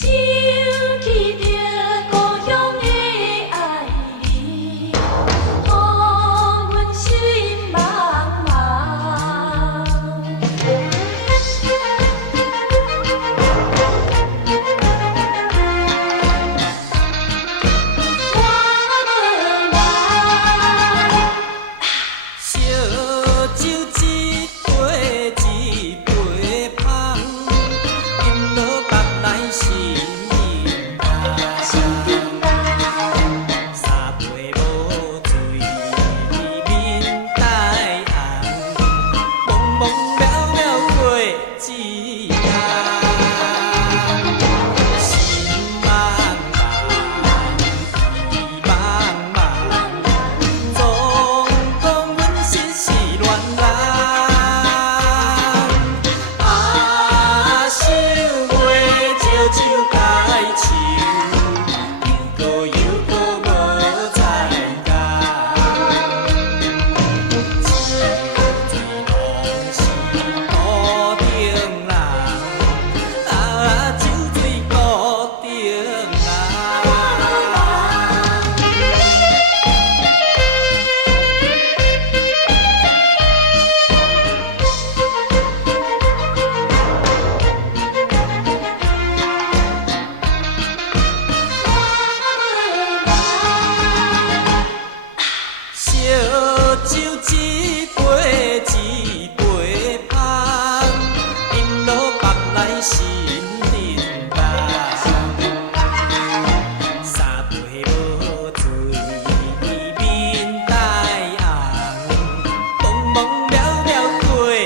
起着故乡的爱你，予阮心茫茫。我问来，烧酒一杯一杯香，饮落腹内心重。心重重，三杯无醉，面带红，懵懵了了过一天。心茫茫，意茫茫，总讲阮是恋人。啊，想袂招酒解愁，又搁又搁无再讲。酒醉拢是孤顶人，啊，酒醉孤顶人。烧酒一杯一杯香，饮落腹内心沉重。三杯无醉，面带红，懵懵了了过一